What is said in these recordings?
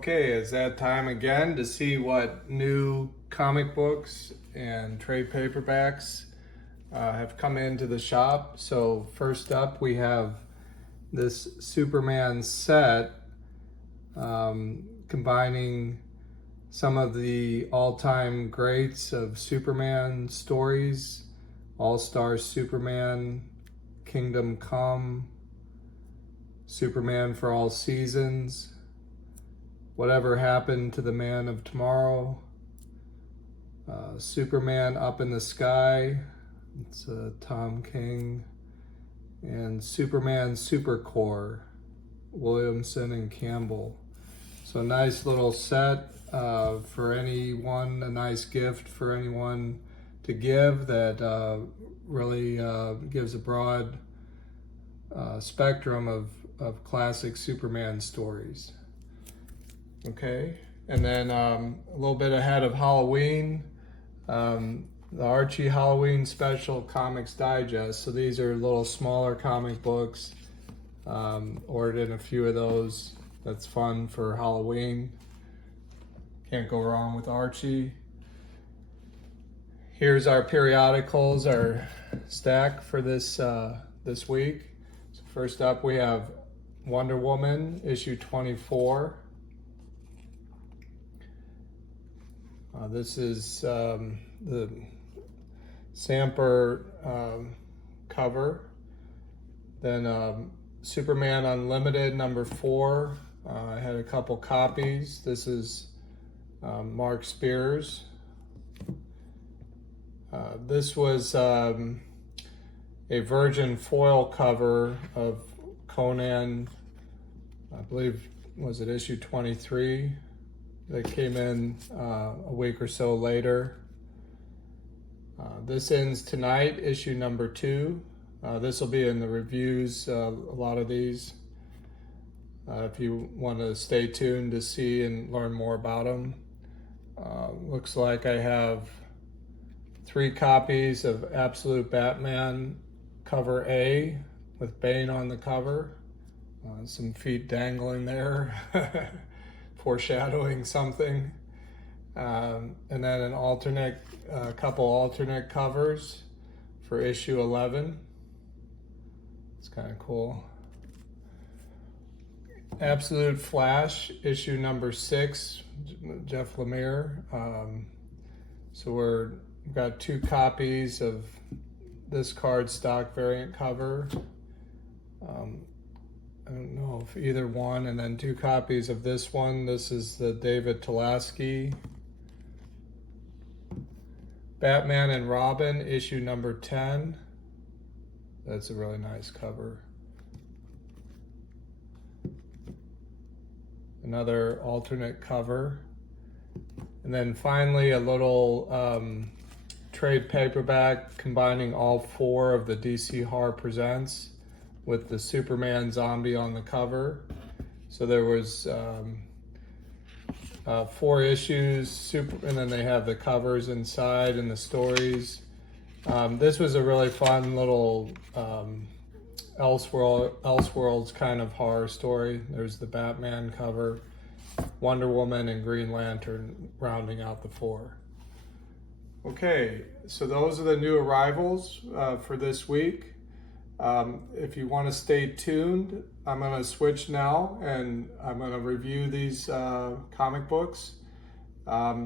Okay, it's that time again to see what new comic books and trade paperbacks have come into the shop. So first up, we have this Superman set combining some of the all-time greats of Superman stories: All-Star Superman, Kingdom Come, Superman for All Seasons, Whatever Happened to the Man of Tomorrow, Superman Up in the Sky, it's Tom King, and Superman Supercorps, Williamson and Campbell. So nice little set for anyone, a nice gift for anyone to give that really gives a broad spectrum of classic Superman stories. Okay, and then a little bit ahead of Halloween, the Archie Halloween Special Comics Digest. So these are little smaller comic books. Ordered in a few of those. That's fun for Halloween. Can't go wrong with Archie. Here's our periodicals, our stack for this week. So first up, we have Wonder Woman, issue 24. This is the Samper cover. Then Superman Unlimited number 4. I had a couple copies. This is Mark Spears. This was a Virgin foil cover of Conan, I believe, was it issue 23? That came in a week or so later. This ends tonight, issue number 2. This will be in the reviews, a lot of these. If you want to stay tuned to see and learn more about them. Looks like I have 3 copies of Absolute Batman cover A with Bane on the cover. Some feet dangling there. Foreshadowing something, and then a couple alternate covers for issue 11. It's kind of cool. Absolute Flash, issue number 6, Jeff Lemire. So we've got 2 copies of this cardstock variant cover. I don't know if either one, and then 2 copies of this one. This is the David Tulaski. Batman and Robin, issue number 10. That's a really nice cover. Another alternate cover. And then finally a little trade paperback combining all 4 of the DC Horror Presents with the Superman zombie on the cover. So there was 4 issues, and then they have the covers inside and the stories. This was a really fun little Elseworlds kind of horror story. There's the Batman cover, Wonder Woman and Green Lantern rounding out the 4. Okay, so those are the new arrivals for this week. If you want to stay tuned, I'm going to switch now and I'm going to review these comic books.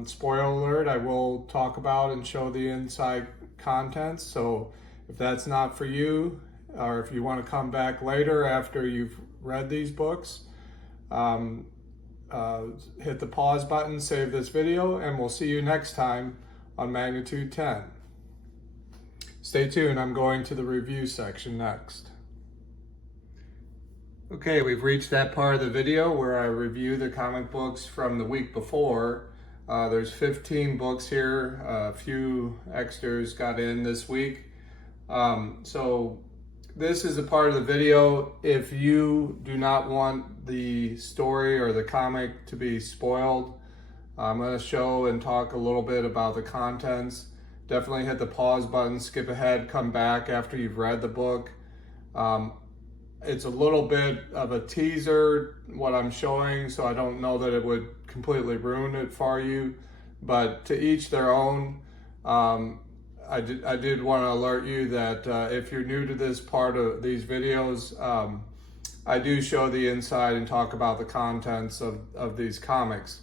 Spoiler alert, I will talk about and show the inside contents. So if that's not for you, or if you want to come back later after you've read these books, hit the pause button, save this video, and we'll see you next time on Magnitude 10. Stay tuned, I'm going to the review section next. Okay, we've reached that part of the video where I review the comic books from the week before. There's 15 books here, a few extras got in this week. So this is a part of the video. If you do not want the story or the comic to be spoiled, I'm going to show and talk a little bit about the contents. Definitely hit the pause button, skip ahead, come back after you've read the book. It's a little bit of a teaser, what I'm showing, so I don't know that it would completely ruin it for you, but to each their own. I did want to alert you that if you're new to this part of these videos, I do show the inside and talk about the contents of these comics.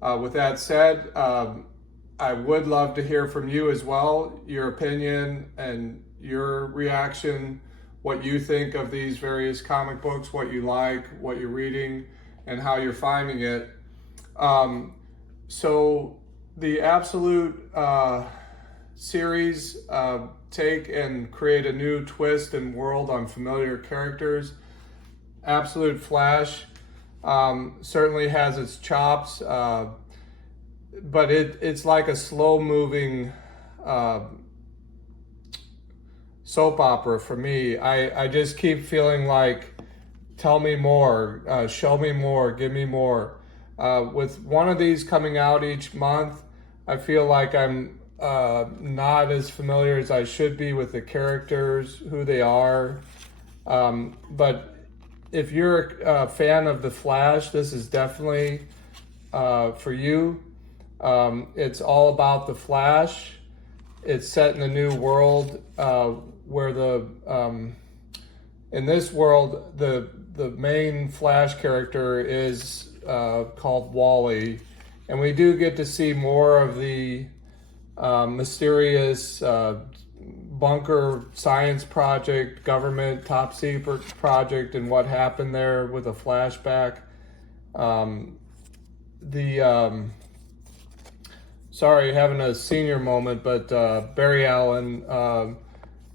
With that said, I would love to hear from you as well, your opinion and your reaction, what you think of these various comic books, what you like, what you're reading, and how you're finding it. So the Absolute series take and create a new twist and world on familiar characters. Absolute Flash certainly has its chops, but it's like a slow-moving soap opera for me. I just keep feeling like, tell me more, show me more, give me more. With one of these coming out each month, I feel like I'm not as familiar as I should be with the characters, who they are. But if you're a fan of The Flash, this is definitely for you. It's all about The Flash. It's set in a new world where in this world, the main Flash character is called Wally. And we do get to see more of the mysterious bunker science project, government top secret project, and what happened there with a flashback. Sorry, having a senior moment, but Barry Allen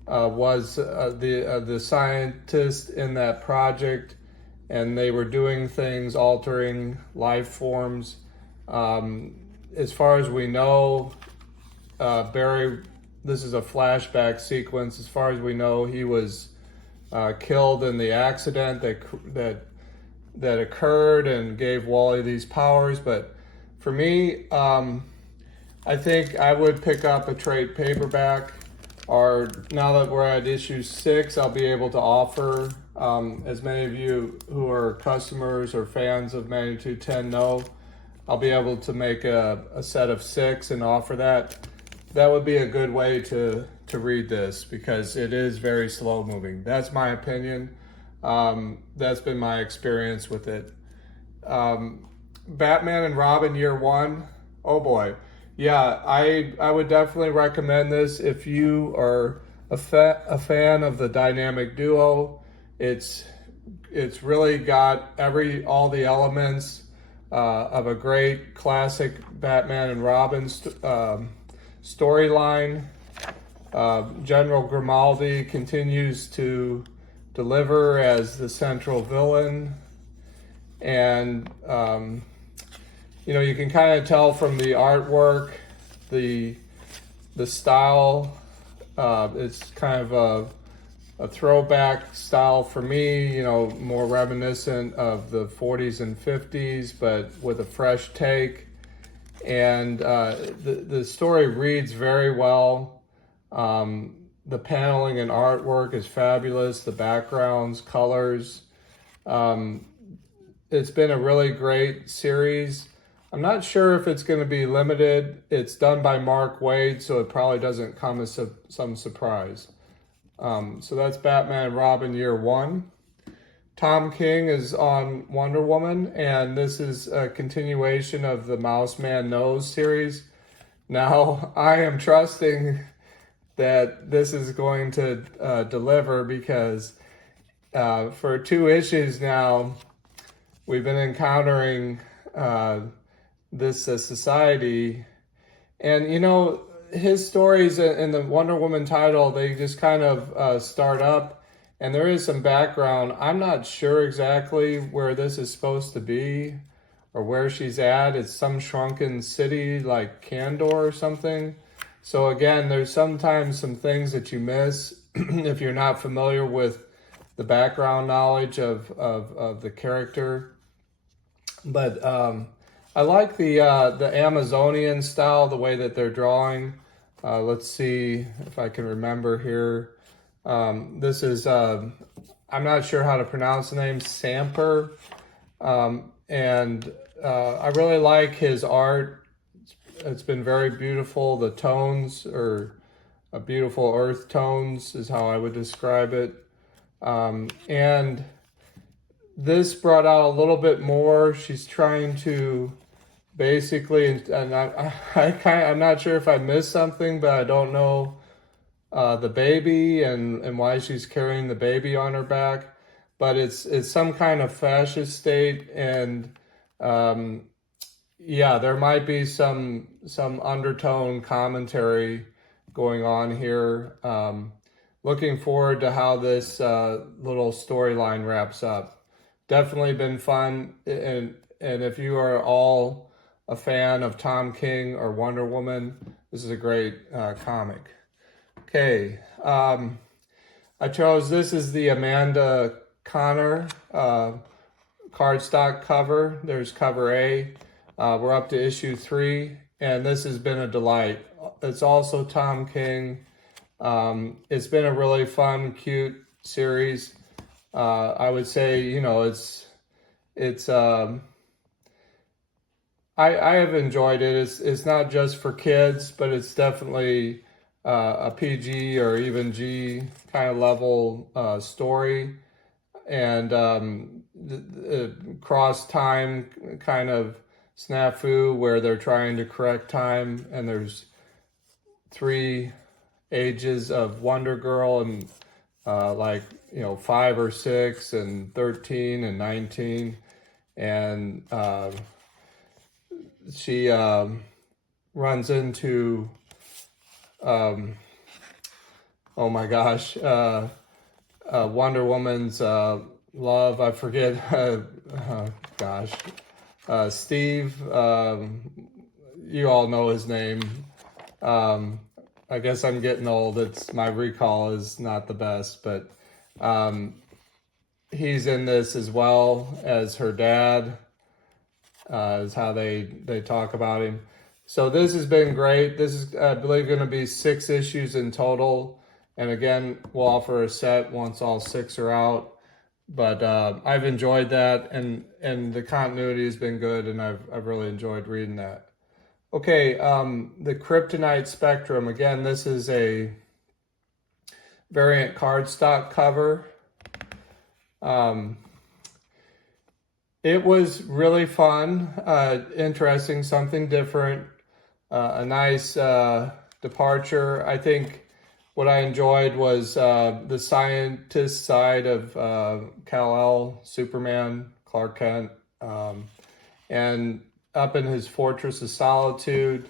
was the scientist in that project, and they were doing things, altering life forms. As far as we know, Barry, this is a flashback sequence. As far as we know, he was killed in the accident that occurred and gave Wally these powers. But for me, I think I would pick up a trade paperback, or now that we're at issue 6, I'll be able to offer, as many of you who are customers or fans of Magnitude 10 know, I'll be able to make a set of 6 and offer that. That would be a good way to read this, because it is very slow moving. That's my opinion. That's been my experience with it. Batman and Robin Year One. Oh boy. Yeah, I would definitely recommend this if you are a fan of the dynamic duo. It's really got all the elements of a great classic Batman and Robin storyline. General Grimaldi continues to deliver as the central villain, and you can kind of tell from the artwork, the style. It's kind of a throwback style for me, more reminiscent of the 40s and 50s, but with a fresh take. And the story reads very well. The paneling and artwork is fabulous. The backgrounds, colors. It's been a really great series. I'm not sure if it's going to be limited. It's done by Mark Waid, so it probably doesn't come as some surprise. So that's Batman and Robin Year One. Tom King is on Wonder Woman, and this is a continuation of the Mouse Man Knows series. Now, I am trusting that this is going to deliver, because for 2 issues now, we've been encountering this society. And, his stories in the Wonder Woman title, they just kind of start up. And there is some background. I'm not sure exactly where this is supposed to be or where she's at. It's some shrunken city like Kandor or something. So again, there's sometimes some things that you miss if you're not familiar with the background knowledge of the character. But I like the Amazonian style, the way that they're drawing. Let's see if I can remember here. This is, I I'm not sure how to pronounce the name, Samper. And I really like his art. It's been very beautiful. The tones are beautiful earth tones is how I would describe it. And this brought out a little bit more. She's trying to basically, and I'm not sure if I missed something, but I don't know the baby and why she's carrying the baby on her back. But it's some kind of fascist state, and yeah, there might be some undertone commentary going on here. Looking forward to how this little storyline wraps up. Definitely been fun, and if you are all a fan of Tom King or Wonder Woman, this is a great comic. Okay, I chose, this is the Amanda Conner cardstock cover. There's cover A. We're up to issue 3, and this has been a delight. It's also Tom King. It's been a really fun, cute series. I would say, you know, I have enjoyed it. It's not just for kids, but it's definitely a PG or even G kind of level story, and the cross time kind of snafu where they're trying to correct time, and there's 3 ages of Wonder Girl, and like, you know, 5 or 6 and 13 and 19, and she runs into oh my gosh, Wonder Woman's love. I forget. Gosh, Steve. You all know his name. I guess I'm getting old. My recall is not the best, but he's in this as well as her dad. Is how they talk about him. So this has been great. This is, I believe, going to be 6 issues in total. And again, we'll offer a set once all 6 are out. But I've enjoyed that, and the continuity has been good, and I've really enjoyed reading that. Okay, the Kryptonite Spectrum. Again, this is a variant cardstock cover. It was really fun, interesting, something different, a nice departure. I think what I enjoyed was the scientist side of Kal-El, Superman, Clark Kent, and up in his Fortress of Solitude,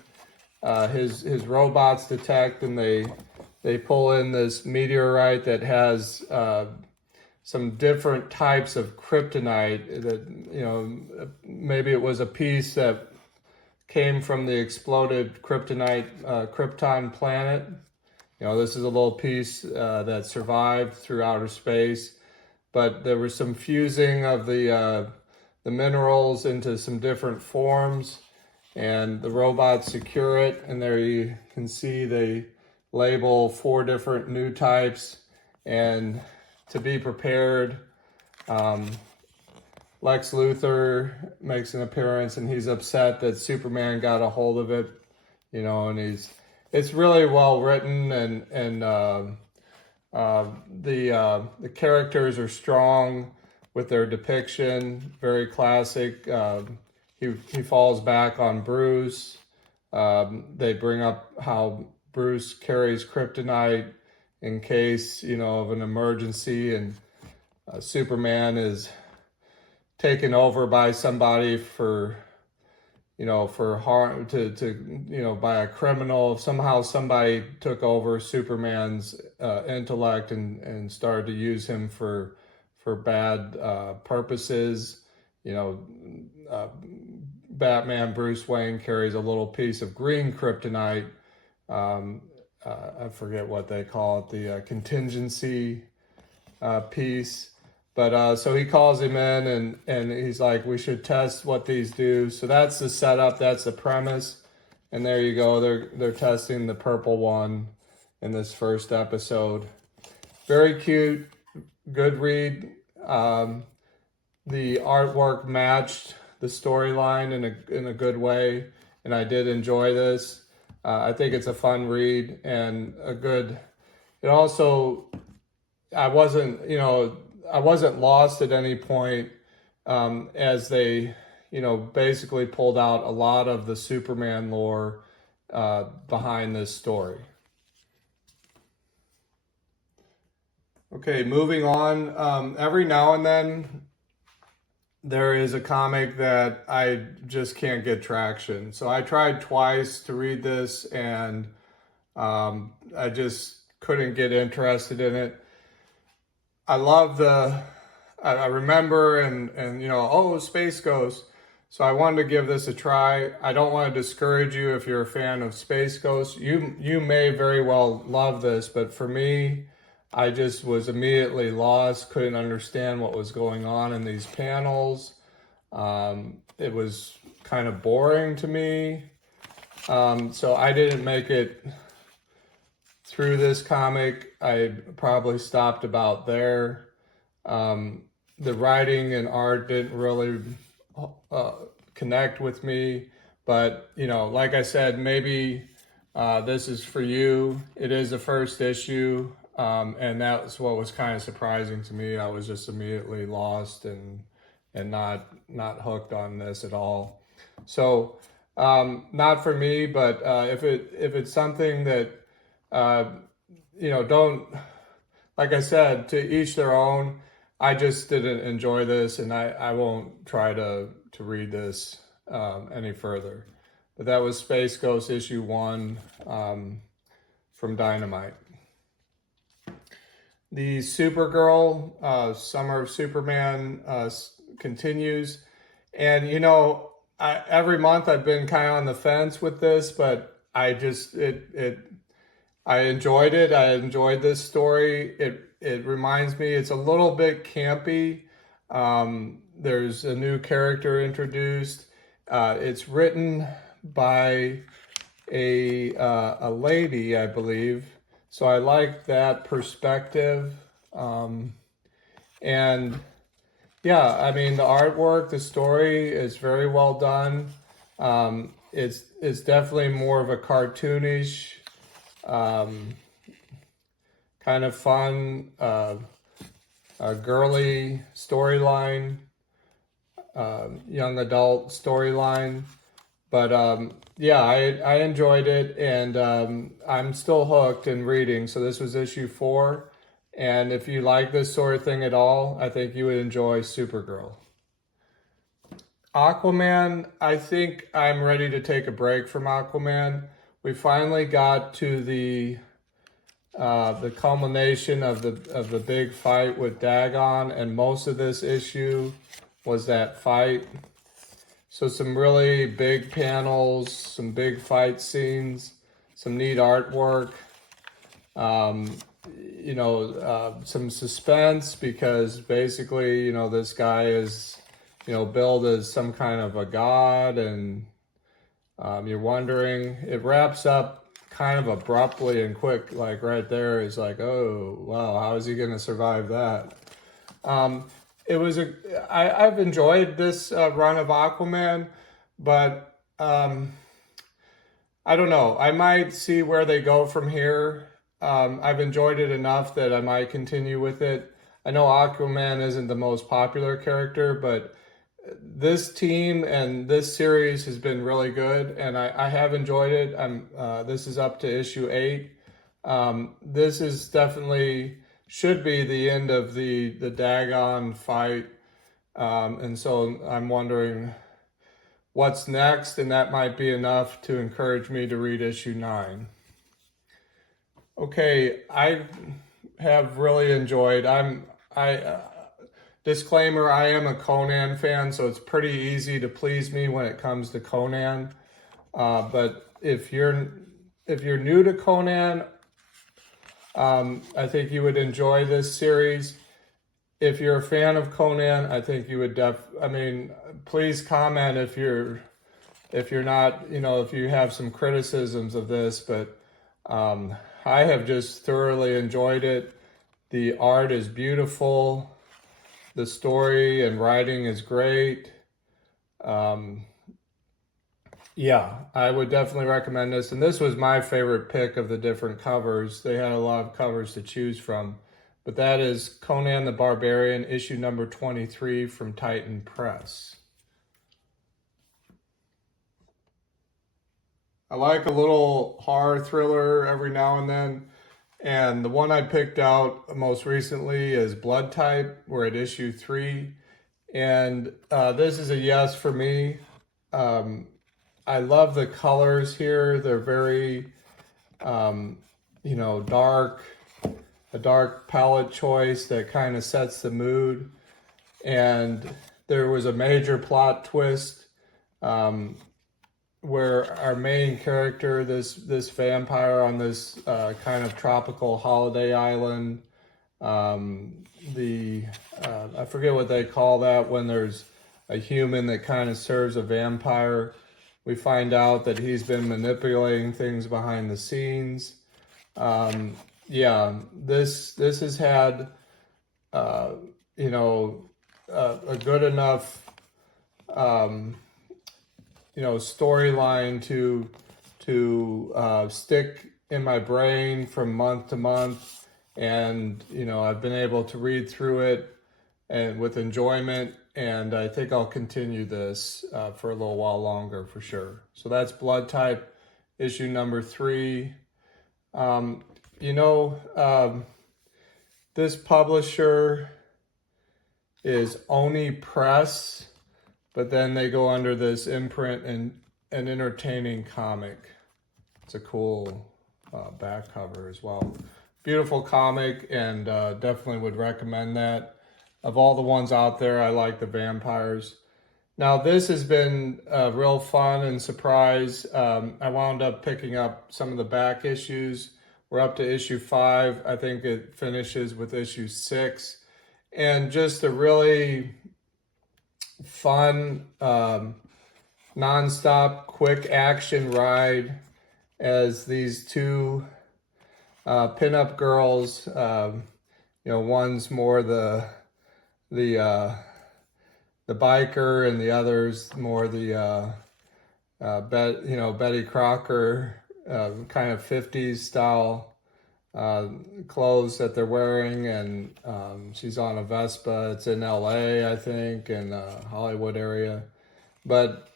his robots detect, and they pull in this meteorite that has some different types of kryptonite that, you know, maybe it was a piece that came from the exploded kryptonite Krypton planet. You know, this is a little piece that survived through outer space, but there was some fusing of the minerals into some different forms, and the robots secure it, and there you can see they label 4 different new types, and to be prepared, Lex Luthor makes an appearance, and he's upset that Superman got a hold of it, you know, and it's really well written, and the characters are strong with their depiction, very classic. He falls back on Bruce. They bring up how Bruce carries kryptonite in case, you know, of an emergency, and Superman is taken over by somebody for, you know, for harm, to you know, by a criminal. Somehow somebody took over Superman's intellect and started to use him for bad purposes. You know, Batman, Bruce Wayne, carries a little piece of green kryptonite. I forget what they call it, the contingency piece. But so he calls him in, and he's like, we should test what these do. So that's the setup, that's the premise. And there you go, they're testing the purple one in this first episode. Very cute, good read. The artwork matched the storyline in a good way, and I did enjoy this. I think it's a fun read and a good. It also, I wasn't lost at any point, as they, basically pulled out a lot of the Superman lore behind this story. Okay, moving on. Every now and then, there is a comic that I just can't get traction. So I tried twice to read this, and I just couldn't get interested in it. I love I remember and oh, Space Ghost. So I wanted to give this a try. I don't want to discourage you if you're a fan of Space Ghost. You may very well love this, but for me, I just was immediately lost, couldn't understand what was going on in these panels. It was kind of boring to me. So I didn't make it through this comic. I probably stopped about there. The writing and art didn't really connect with me, but like I said, maybe this is for you. It is the first issue, and that's what was kind of surprising to me. I was just immediately lost and not hooked on this at all. So not for me, but if it's something that don't, like I said, to each their own. I just didn't enjoy this, and I won't try to read this any further. But that was Space Ghost issue 1 from Dynamite. The Supergirl Summer of Superman continues, and every month I've been kind of on the fence with this, but I enjoyed it. I enjoyed this story. It reminds me, it's a little bit campy. There's a new character introduced. It's written by a lady, I believe. So I like that perspective. And yeah, I mean, the artwork, the story is very well done. It's definitely more of a cartoonish, kind of fun, a girly storyline, young adult storyline. But yeah, I enjoyed it, and I'm still hooked in reading. So this was issue 4. And if you like this sort of thing at all, I think you would enjoy Supergirl. Aquaman, I think I'm ready to take a break from Aquaman. We finally got to the culmination of the big fight with Dagon, and most of this issue was that fight. So some really big panels, some big fight scenes, some neat artwork, some suspense, because basically, this guy is, billed as some kind of a god, and you're wondering, it wraps up kind of abruptly and quick, like right there is like, oh, wow, how is he going to survive that? I've enjoyed this run of Aquaman, but I don't know. I might see where they go from here. I've enjoyed it enough that I might continue with it. I know Aquaman isn't the most popular character, but this team and this series has been really good, and I have enjoyed it. This is up to issue 8. This is definitely should be the end of the Dagon fight, and so I'm wondering what's next, and that might be enough to encourage me to read issue 9. Okay, I have really enjoyed. Disclaimer, I am a Conan fan, so it's pretty easy to please me when it comes to Conan. But if you're new to Conan, I think you would enjoy this series. If you're a fan of Conan, I think you would please comment if you're not, if you have some criticisms of this, but I have just thoroughly enjoyed it. The art is beautiful. The story and writing is great. Yeah, I would definitely recommend this. And this was my favorite pick of the different covers. They had a lot of covers to choose from. But that is Conan the Barbarian, issue number 23 from Titan Press. I like a little horror thriller every now and then. And the one I picked out most recently is Blood Type. We're at issue 3. And this is a yes for me. I love the colors here. They're very, dark, a dark palette choice that kind of sets the mood. And there was a major plot twist where our main character, this vampire on this kind of tropical holiday island, I forget what they call that when there's a human that kind of serves a vampire. We find out that he's been manipulating things behind the scenes. This has had, a good enough, storyline to stick in my brain from month to month. And, I've been able to read through it and with enjoyment. And I think I'll continue this for a little while longer for sure. So that's Blood Type, issue number 3. This publisher is Oni Press, but then they go under this imprint and an entertaining comic. It's a cool back cover as well. Beautiful comic, and definitely would recommend that. Of all the ones out there, I like the vampires. Now, this has been real fun and surprise. I wound up picking up some of the back issues. We're up to issue 5. I think it finishes with issue 6. And just a really fun, nonstop, quick action ride as these two pinup girls, one's more the biker, and the other's more the Betty Crocker kind of 50s style clothes that they're wearing, and she's on a Vespa. It's in LA, I think, in the Hollywood area. But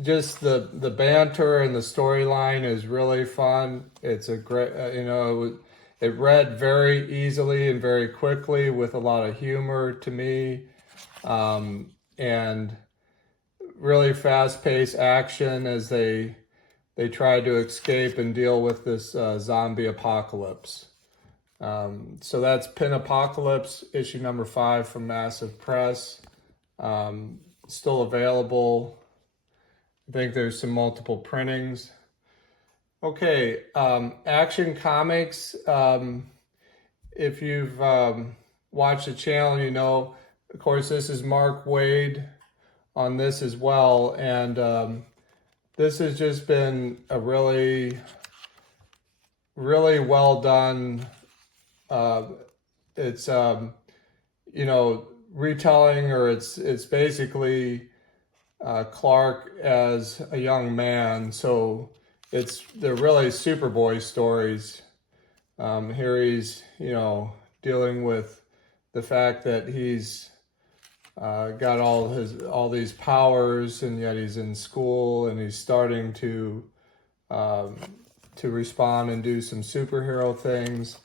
just the banter and the storyline is really fun. It's a great, it read very easily and very quickly with a lot of humor to me, and really fast-paced action as they try to escape and deal with this zombie apocalypse. So that's Pin-Apocalypse, issue number 5 from Massive Press. Still available. I think there's some multiple printings. Okay, Action Comics. If you've watched the channel, of course, this is Mark Waid on this as well. And this has just been a really, really well done. It's, retelling, or it's basically Clark as a young man. So they're really Superboy stories. Here he's, dealing with the fact that he's got all these powers, and yet he's in school, and he's starting to respond and do some superhero things.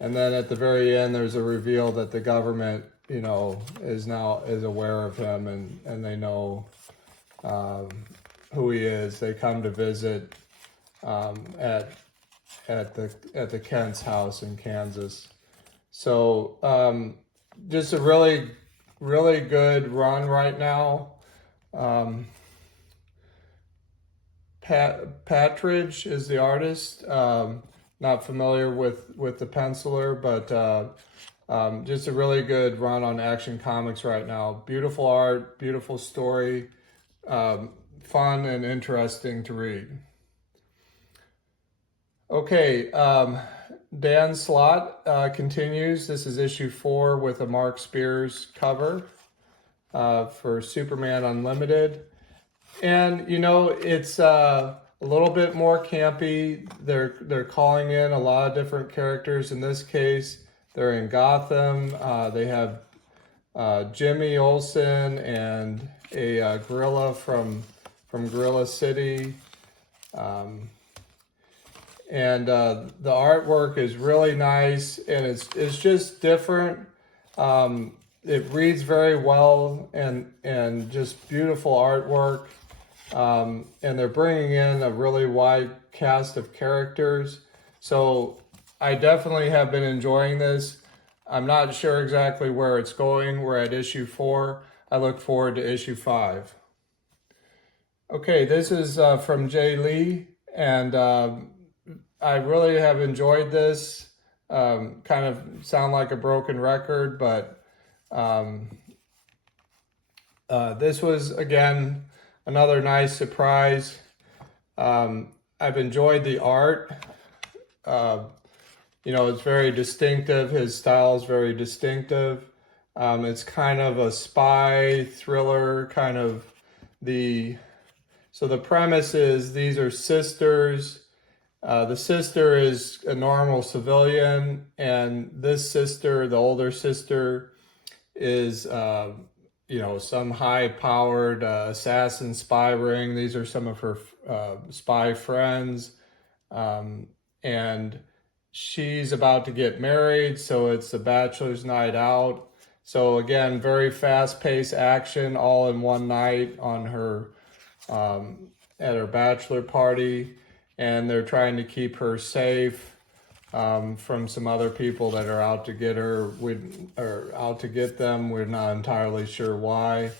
And then at the very end, there's a reveal that the government, is aware of him, and they know who he is. They come to visit at the Kent's house in Kansas. So just a really, really good run right now. Patridge is the artist. Not familiar with the penciler, but just a really good run on Action Comics right now. Beautiful art, beautiful story, fun and interesting to read. Okay, Dan Slott continues. This is issue 4 with a Mark Spears cover for Superman Unlimited. And, you know, it's a little bit more campy. They're calling in a lot of different characters. In this case, they're in Gotham. They have Jimmy Olsen and a gorilla from Gorilla City. And the artwork is really nice, and it's just different. It reads very well, and just beautiful artwork. And they're bringing in a really wide cast of characters. So I definitely have been enjoying this. I'm not sure exactly where it's going. We're at issue 4. I look forward to issue 5. Okay, this is from Jay Lee, and I really have enjoyed this. Kind of sound like a broken record, but this was, again, another nice surprise. I've enjoyed the art. You know, it's very distinctive. His style is very distinctive. It's kind of a spy thriller, kind of so the premise is these are sisters. The sister is a normal civilian, and this sister, the older sister, is, you know, some high-powered assassin spy ring. These are some of her spy friends, and she's about to get married, so it's a bachelor's night out. So again, very fast-paced action all in one night on her at her bachelor party, and they're trying to keep her safe from some other people that are out to get her, or out to get them. We're not entirely sure why.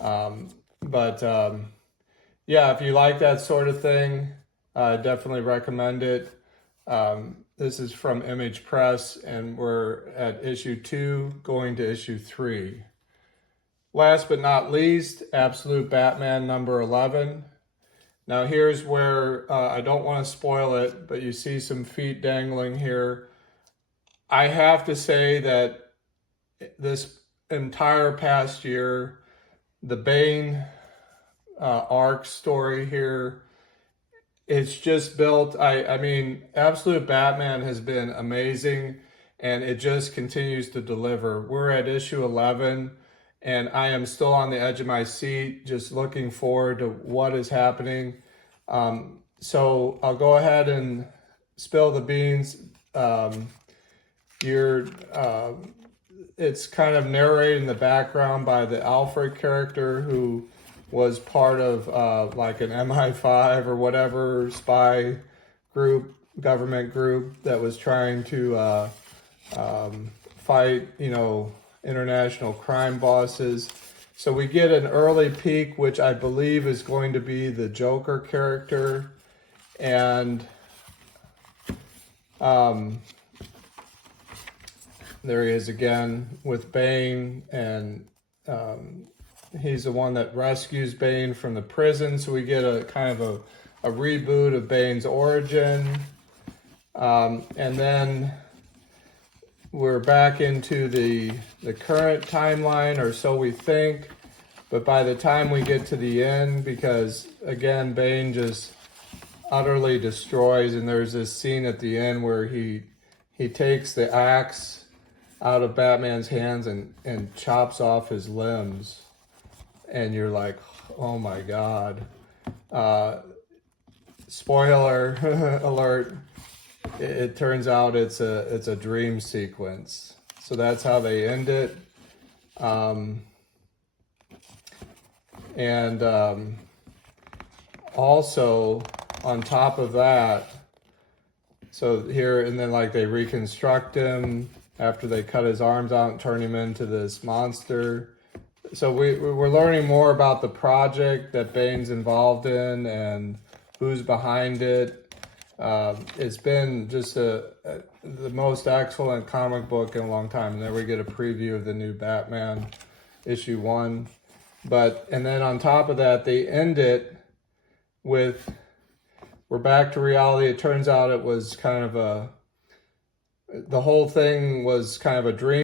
But yeah, if you like that sort of thing, I definitely recommend it. This is from Image Press, and we're at issue 2, going to issue 3. Last but not least, Absolute Batman number 11. Now here's where I don't want to spoil it, but you see some feet dangling here. I have to say that this entire past year, the Bane arc story here, it's just built. I mean, Absolute Batman has been amazing, and it just continues to deliver. We're at issue 11. And I am still on the edge of my seat, just looking forward to what is happening. So I'll go ahead and spill the beans. It's kind of narrated in the background by the Alfred character, who was part of like an MI5 or whatever spy group, government group that was trying to fight, you know, international crime bosses. So we get an early peek, which I believe is going to be the Joker character. And there he is again with Bane, and he's the one that rescues Bane from the prison. So we get a kind of a reboot of Bane's origin. And then we're back into the current timeline, or so we think. But by the time we get to the end, because again, Bane just utterly destroys, and there's this scene at the end where he takes the axe out of Batman's hands and chops off his limbs. And you're like, oh my God. Spoiler alert. It turns out it's a dream sequence. So that's how they end it. Also on top of that, so here, and then like they reconstruct him after they cut his arms out and turn him into this monster. So we're learning more about the project that Bane's involved in and who's behind it. It's been just the most excellent comic book in a long time. And then we get a preview of the new Batman issue 1. And then on top of that, they end it with, we're back to reality. It turns out it was kind of the whole thing was kind of a dream